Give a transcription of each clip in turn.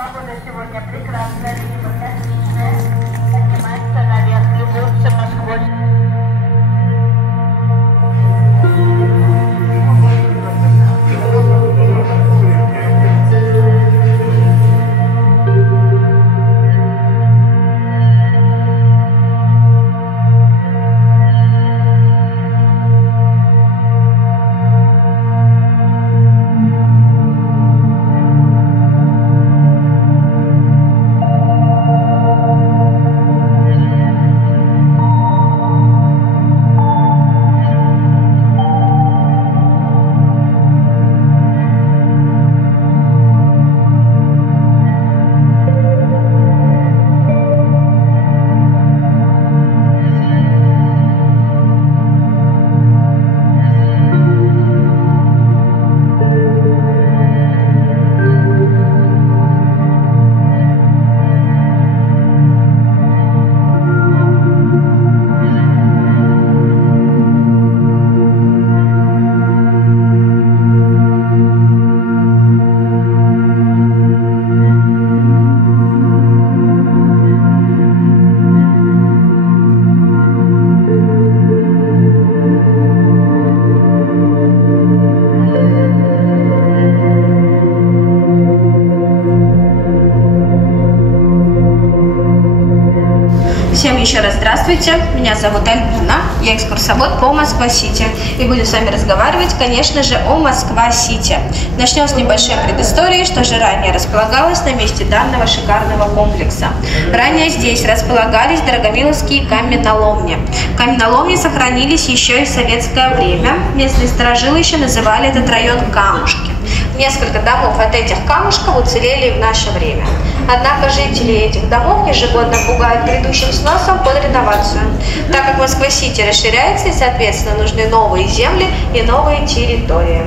Погода сегодня прекрасная, небо отличное. Поднимается наверх, любуется Москвой. Всем еще раз здравствуйте, меня зовут Альбина, я экскурсовод по Москва-Сити и буду с вами разговаривать, конечно же, о Москва-Сити. Начнем с небольшой предыстории, что же ранее располагалось на месте данного шикарного комплекса. Ранее здесь располагались дорогомиловские каменоломни. Каменоломни сохранились еще и в советское время, местные старожилы еще называли этот район Камушки. Несколько домов от этих камушков уцелели и в наше время. Однако жители этих домов ежегодно пугают грядущим сносом под реновацию, так как Москва-Сити расширяется и, соответственно, нужны новые земли и новые территории.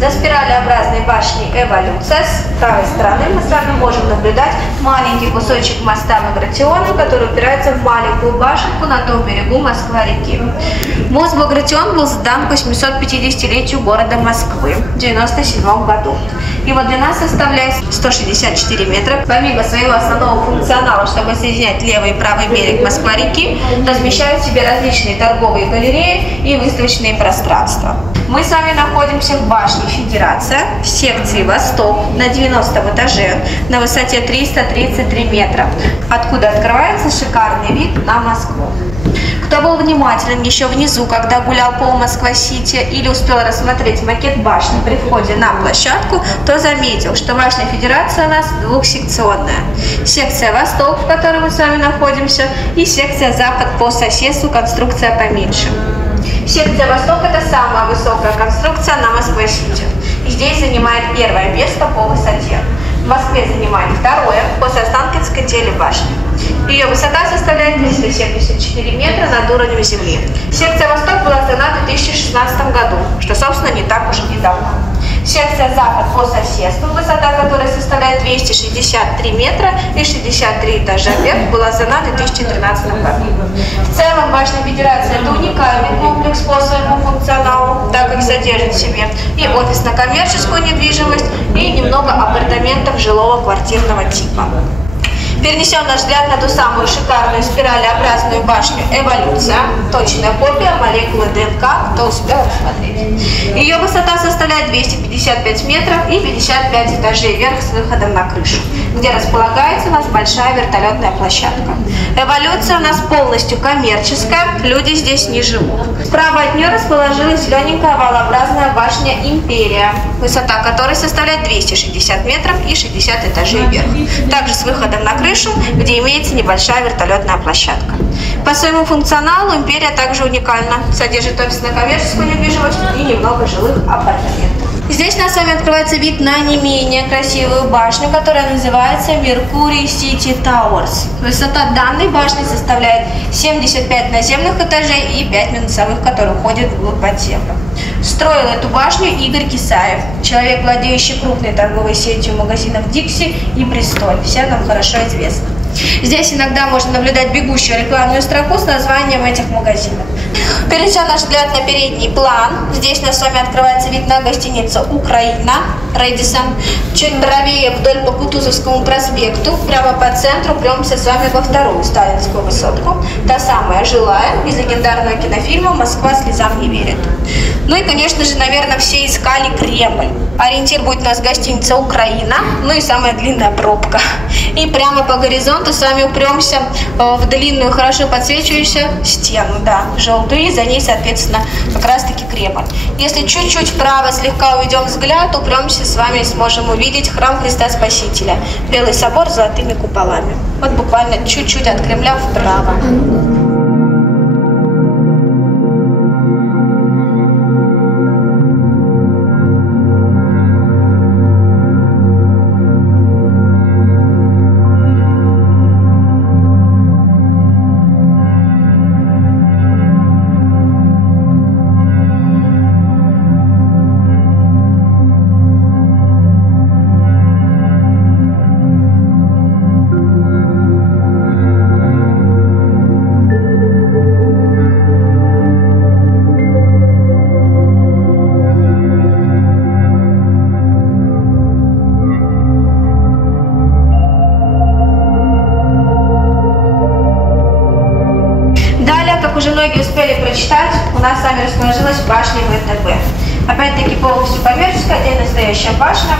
За спиралеобразной башней «Эволюция» с правой стороны мы с вами можем наблюдать маленький кусочек моста Багратиона, который упирается в маленькую башенку на том берегу Москва-реки. Мост Багратион был сдан к 850-летию города Москвы в 1997 году. Его длина составляет 164 метра. Помимо своего основного функционала, чтобы соединять левый и правый берег Москва-реки, размещают в себе различные торговые галереи и выставочные пространства. Мы с вами находимся в башне Федерация, в секции Восток, на 90 этаже, на высоте 333 метра, откуда открывается шикарный вид на Москву. Кто был внимателен еще внизу, когда гулял по Москва-Сити или успел рассмотреть макет башни при входе на площадку, то заметил, что башня Федерация у нас двухсекционная. Секция Восток, в которой мы с вами находимся, и секция Запад по соседству, конструкция поменьше. Секция Восток – это самая высокая конструкция на Москва-Сити. И здесь занимает первое место по высоте. В Москве занимает второе после Останкинской телебашни. Ее высота составляет 274 метра над уровнем земли. Секция Восток была сдана в 2016 году, что, собственно, не так уж и давно. Секция Запад по соседству, высота которой составляет 263 метра и 63 этажа вверх, была сдана в 2013 году. В целом, башня Федерации – это уникальный комплекс по своему функционалу, так как содержит в себе и офисно-коммерческую недвижимость, и немного апартаментов жилого квартирного типа. Перенесем наш взгляд на ту самую шикарную спиралеобразную башню «Эволюция», точная копия молекулы ДНК, кто успел рассмотреть. Ее высота составляет 255 метров и 55 этажей вверх с выходом на крышу, где располагается у нас большая вертолетная площадка. «Эволюция» у нас полностью коммерческая, люди здесь не живут. Справа от нее расположилась зелененькая овалообразная башня «Империя», высота которой составляет 260 метров и 60 этажей вверх, также с выходом на крышу, где имеется небольшая вертолетная площадка. По своему функционалу «Империя» также уникальна, содержит офисно-коммерческую недвижимость и немного жилых апартаментов. Здесь у нас с вами открывается вид на не менее красивую башню, которая называется Меркурий Сити Тауэрс. Высота данной башни составляет 75 наземных этажей и 5 минусовых, которые уходят вглубь под землю. Строил эту башню Игорь Кисаев, человек, владеющий крупной торговой сетью магазинов «Дикси» и «Бристоль», всем нам хорошо известно. Здесь иногда можно наблюдать бегущую рекламную строку с названием этих магазинов. Перенесем наш взгляд на передний план. Здесь у нас с вами открывается вид на гостиницу «Украина» Рэдисон. Чуть правее вдоль по Кутузовскому проспекту, прямо по центру, премся с вами во вторую сталинскую высотку. Та самая жилая, из легендарного кинофильма «Москва слезам не верит». Ну и, конечно же, наверное, все искали Кремль. Ориентир будет у нас гостиница «Украина», ну и самая длинная пробка. И прямо по горизонту с вами упремся в длинную, хорошо подсвечивающуюся стену, да, желтую, и за ней, соответственно, как раз-таки Кремль. Если чуть-чуть вправо слегка уведем взгляд, упремся с вами, сможем увидеть храм Христа Спасителя, Белый собор с золотыми куполами. Вот буквально чуть-чуть от Кремля вправо. Как уже многие успели прочитать, у нас с вами расположилась башня ВТБ. Опять-таки полностью коммерческая, отдельно стоящая башня.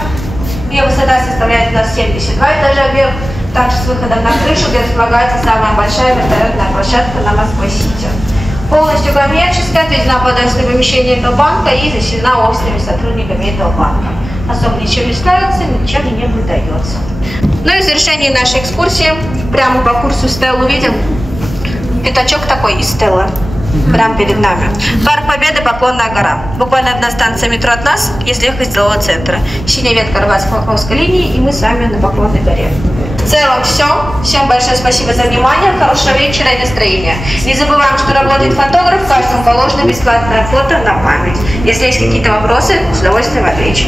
Ее высота составляет у нас 72 этажа вверх. Также с выходом на крышу, где располагается самая большая вертолетная площадка на Москва-Сити. Полностью коммерческая, отведена под офисное помещение этого банка и заселена офисными сотрудниками этого банка. Особо ничем не ставится, ничем не выдается. Ну и в завершении нашей экскурсии прямо по курсу Стелл увидим пятачок такой из Стелла, прямо перед нами. Парк Победы, Поклонная гора. Буквально одна станция метро от нас, если ехать из делового центра. Синяя ветка Арбатско-Махновской линии, и мы с вами на Поклонной горе. В целом все. Всем большое спасибо за внимание, хорошего вечера и настроения. Не забываем, что работает фотограф, каждому положено бесплатное фото на память. Если есть какие-то вопросы, с удовольствием отвечу.